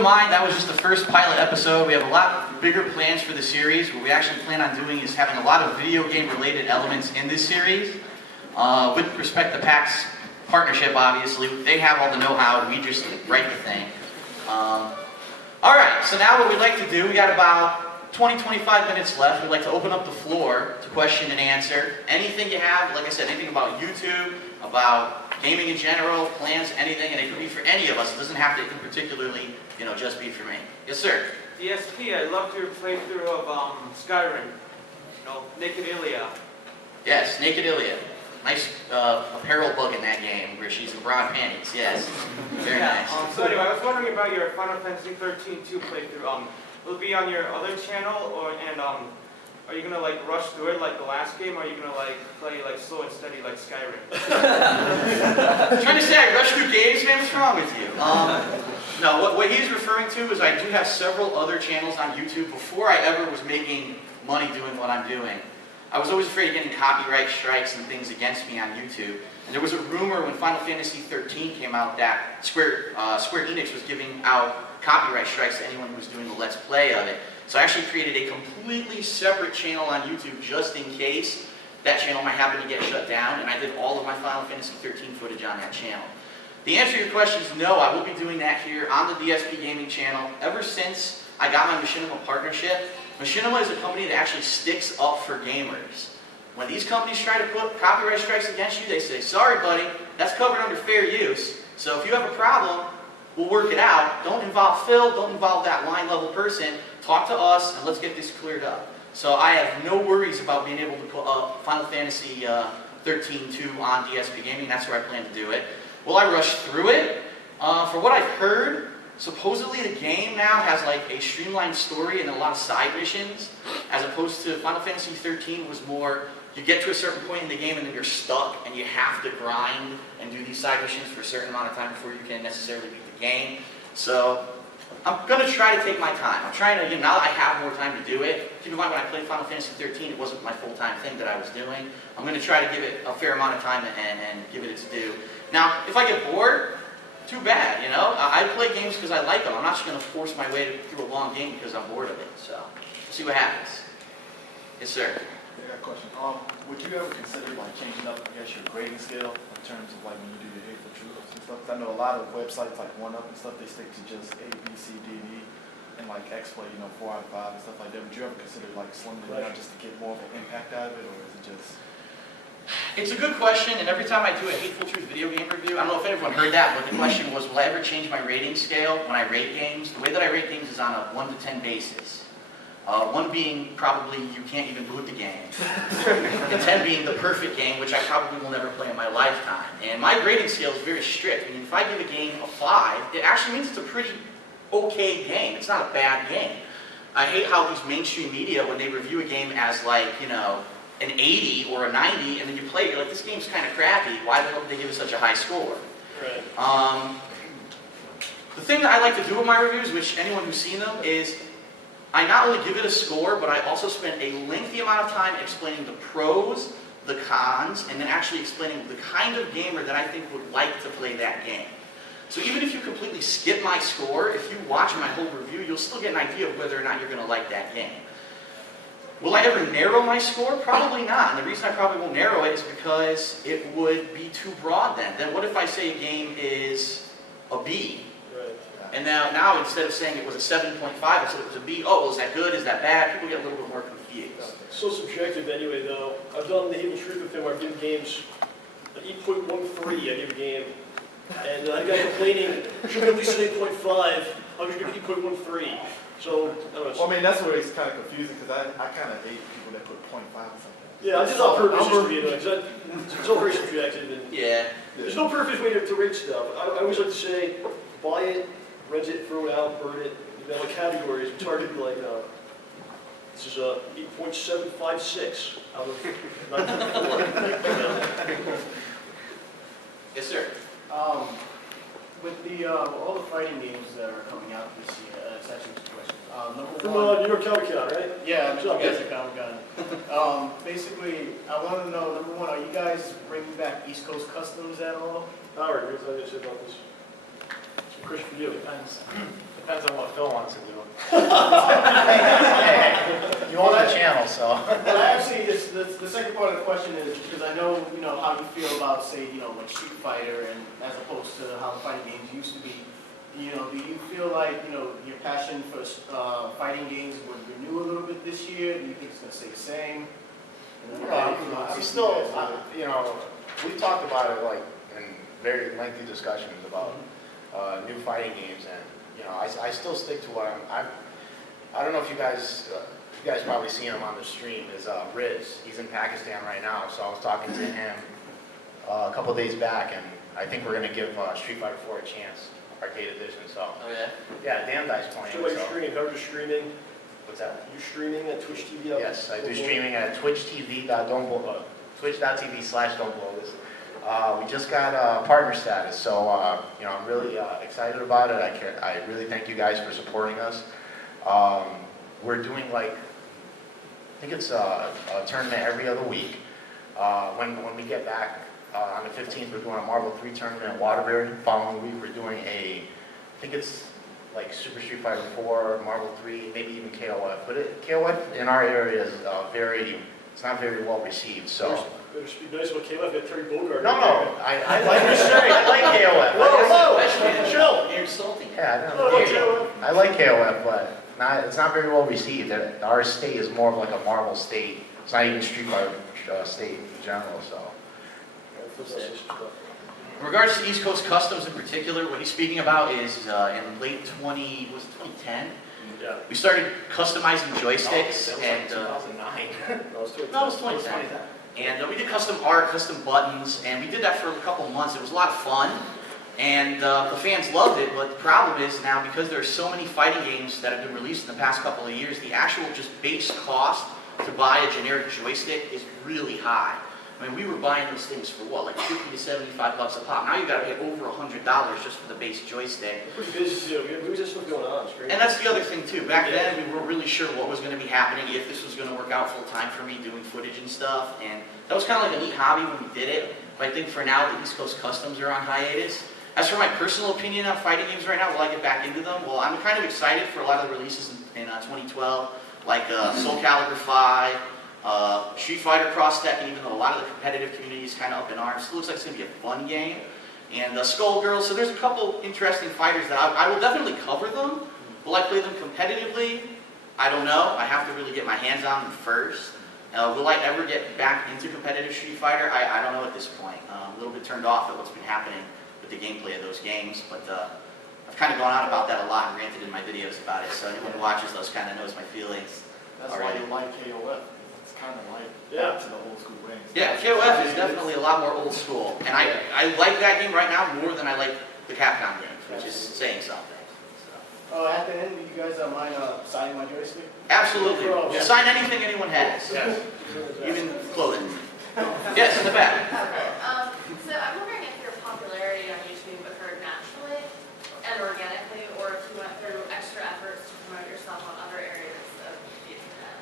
in mind, that was just the first pilot episode. We have a lot bigger plans for the series. What we actually plan on doing is having a lot of video game related elements in this series. With respect to PAX partnership, obviously, they have all the know-how, we just write the thing. Alright, so now what we'd like to do, we got about 20-25 minutes left. We'd like to open up the floor to question and answer. Anything you have, like I said, anything about YouTube, about gaming in general, plans, anything, and it could be for any of us. It doesn't have to particularly, just be for me. Yes, sir? DSP, I loved your playthrough of Skyrim. Naked Ilya. Yes, Naked Ilya. Nice apparel bug in that game where she's in brown panties. Yes, very nice. So anyway, I was wondering about your Final Fantasy 13-2 playthrough. Will it be on your other channel, and are you gonna rush through it like the last game, or are you gonna play slow and steady like Skyrim? Trying to say I rush through games, man? What's wrong with you? No, what he's referring to is I do have several other channels on YouTube. Before I ever was making money doing what I'm doing, I was always afraid of getting copyright strikes and things against me on YouTube. And there was a rumor when Final Fantasy 13 came out that Square Enix was giving out copyright strikes to anyone who was doing a Let's Play of it. So I actually created a completely separate channel on YouTube just in case that channel might happen to get shut down, and I did all of my Final Fantasy 13 footage on that channel. The answer to your question is no, I will be doing that here on the DSPGaming channel. Ever since I got my Machinima partnership, Machinima is a company that actually sticks up for gamers. When these companies try to put copyright strikes against you, they say, sorry buddy, that's covered under fair use, so if you have a problem, we'll work it out. Don't involve Phil, don't involve that line level person, talk to us and let's get this cleared up. So I have no worries about being able to put up Final Fantasy 13-2 on DSPGaming. That's where I plan to do it. Will I rush through it? For what I've heard, supposedly the game now has a streamlined story and a lot of side missions, as opposed to Final Fantasy 13 was more, you get to a certain point in the game and then you're stuck and you have to grind and do these side missions for a certain amount of time before you can necessarily beat the game. So I'm going to try to take my time. I'm trying to, now that I have more time to do it, keep in mind when I played Final Fantasy 13, it wasn't my full-time thing that I was doing. I'm going to try to give it a fair amount of time and give it its due. Now, if I get bored, too bad, I play games because I like them. I'm not just going to force my way through a long game because I'm bored of it. So, we'll see what happens. Yes, sir. I got a question. Would you ever consider changing up, I guess, your grading scale in terms of when you do your hateful truths and stuff? Because I know a lot of websites like 1UP and stuff, they stick to just A, B, C, D, and E, and XPlay, 4 out of 5 and stuff like that. Would you ever consider slimming it down just to get more of an impact out of it, or is it just? It's a good question, and every time I do a Hateful Truth video game review, I don't know if anyone heard that, but the question was, will I ever change my rating scale when I rate games? The way that I rate games is on a 1 to 10 basis. 1 being probably you can't even boot the game, and 10 being the perfect game, which I probably will never play in my lifetime. And my grading scale is very strict. I mean, if I give a game a 5, it actually means it's a pretty okay game. It's not a bad game. I hate how these mainstream media, when they review a game as an 80 or a 90, and then you play it, you're like, this game's kind of crappy. Why the hell did they give it such a high score? Right. The thing that I like to do with my reviews, which anyone who's seen them, is I not only give it a score, but I also spend a lengthy amount of time explaining the pros, the cons, and then actually explaining the kind of gamer that I think would like to play that game. So even if you completely skip my score, if you watch my whole review, you'll still get an idea of whether or not you're going to like that game. Will I ever narrow my score? Probably not. And the reason I probably won't narrow it is because it would be too broad then. Then what if I say a game is a B? Right. And now instead of saying it was a 7.5, I said it was a B. Oh, well, is that good? Is that bad? People get a little bit more confused. So subjective anyway, though. I've done the Hateful Truth thing where I've given games an 8.13, I give a game. And I got complaining, should be at least an 8.5, I'm just going to give 8.13. So, I don't know. Well, I mean, that's where it's kind of confusing, because I kind of hate people that put 0.5 or something. Yeah, I did it on purpose just to be annoying, because it's all very subjective. And Yeah. there's no perfect way to rate stuff. I always like to say, buy it, rent it, throw it out, burn it. Categories, it's hard to be this is a 8.756 out of 9.4. Yes, sir. With all the fighting games that are coming out this year, it's actually two questions. Number From one, New York Comic-Con, right? yeah, What's up, you guys guys? are Comic-Con. Basically, I want to know, number one, are you guys bringing back East Coast Customs at all? Howard, here's what I just said about this. Some Chris for you. Depends. Depends on what Phil wants to do. Hey, you own the channel, so. Well, actually, the second part of the question is, because I know, how you feel about, say, like Street Fighter, and as opposed to how the fighting games used to be. Do you feel like, your passion for fighting games would renew a little bit this year? Do you think it's going to stay the same? I'm still, we've talked about it like in very lengthy discussions about new fighting games, and I still stick to what I don't know if you guys probably seen him on the stream, is Riz. He's in Pakistan right now, so I was talking to him a couple days back, and I think we're going to give Street Fighter 4 a chance, arcade edition. So Oh yeah? yeah, Dan Dice playing. So what So. you're streaming, how are you streaming? What's that? You're streaming at Twitch TV? Yes, I do streaming at twitch.tv/don'tblow this. We just got partner status, so I'm really excited about it. I really thank you guys for supporting us. We're doing I think it's a tournament every other week. When we get back on the 15th, we're doing a Marvel 3 tournament in Waterbury. Following week, we're doing I think it's like Super Street Fighter 4, Marvel 3, maybe even KOF. But KOF in our area is it's not very well received. So. Better speak nice about KOF, got Terry Bogard. No, I like KOF. Whoa, chill. You're insulting. Yeah, Oh, KOF. I like KOF, but it's not very well received. Our state is more of like a Marvel state. It's not even Street Fighter state in general. So. In regards to East Coast Customs in particular, what he's speaking about is in late 2010? Yeah. We started customizing joysticks and 2009. No, it's 2010. no, it was 2010. And we did custom art, custom buttons, and we did that for a couple months. It was a lot of fun, and the fans loved it. But the problem is now, because there are so many fighting games that have been released in the past couple of years, the actual just base cost to buy a generic joystick is really high. I mean, we were buying those things for what, like $50 to $75 a pop. Now you got to pay over $100 just for the base joystick. We're pretty busy too. We have stuff going on. And that's the other thing too. Back then, we weren't really sure what was going to be happening, if this was going to work out full time for me doing footage and stuff. And that was kind of like a neat hobby when we did it. But I think for now, the East Coast Customs are on hiatus. As for my personal opinion on fighting games right now, will I get back into them? Well, I'm kind of excited for a lot of the releases in 2012, like Soul Calibur 5, Street Fighter Cross Tekken, even though a lot of the competitive community is kind of up in arms. Still looks like it's going to be a fun game. And Skullgirls, so there's a couple interesting fighters that I will definitely cover them. Will I play them competitively? I don't know. I have to really get my hands on them first. Will I ever get back into competitive Street Fighter? I don't know at this point. I'm a little bit turned off at what's been happening with the gameplay of those games, but I've kind of gone on about that a lot and ranted in my videos about it, so anyone who watches those kind of knows my feelings. That's why you like KOF. It's kind of like back to the old school ways. Yeah, KOF is definitely a lot more old school, and I like that game right now more than I like the Capcom games, which is saying something. Oh, at the end, do you guys mind signing my joystick? Absolutely. Yeah. Sign anything anyone has, Yes. even clothing. Yes, in the back. Okay, so I'm wondering if your popularity on YouTube occurred naturally and organically, or if you went through extra efforts to promote yourself on other areas of the internet.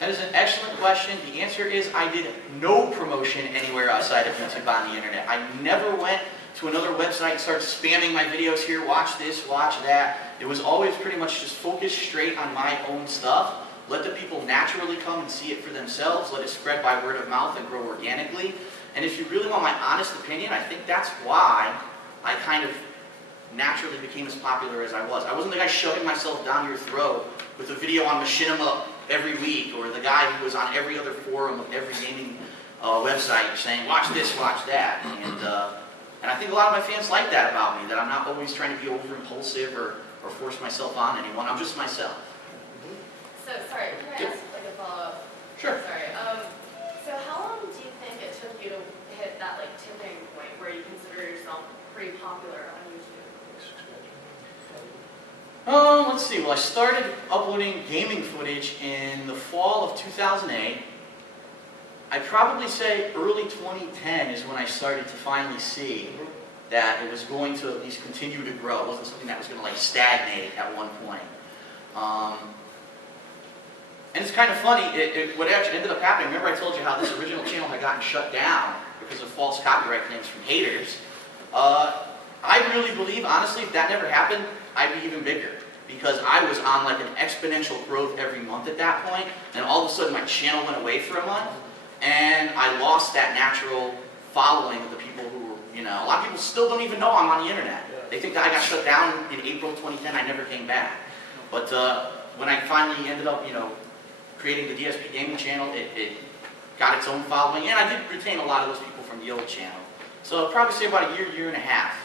That is an excellent question. The answer is I did no promotion anywhere outside of YouTube on the internet. I never went to another website and started spamming my videos here, watch this, watch that. It was always pretty much just focused straight on my own stuff. Let the people naturally come and see it for themselves. Let it spread by word of mouth and grow organically. And if you really want my honest opinion, I think that's why I kind of naturally became as popular as I was. I wasn't the guy shoving myself down your throat with a video on Machinima every week, or the guy who was on every other forum of every gaming website saying, watch this, watch that. And I think a lot of my fans like that about me, that I'm not always trying to be over impulsive or force myself on anyone. I'm just myself. So, sorry, can I ask like a follow-up? Sure. Sorry. So how long do you think it took you to hit that like tipping point where you consider yourself pretty popular on YouTube? Let's see. Well, I started uploading gaming footage in the fall of 2008. I'd probably say early 2010 is when I started to finally see that it was going to at least continue to grow. It wasn't something that was going to like stagnate at one point. And it's kind of funny, what actually ended up happening, remember I told you how this original channel had gotten shut down because of false copyright claims from haters. I really believe, honestly, if that never happened, I'd be even bigger. because I was on like an exponential growth every month at that point, and all of a sudden my channel went away for a month, and I lost that natural following of the people who were, you know, a lot of people still don't even know I'm on the internet. They think that I got shut down in April 2010, I never came back. But when I finally ended up, you know, creating the DSPGaming channel, it got its own following, and I did retain a lot of those people from the old channel. So I'd probably say about a year, year and a half.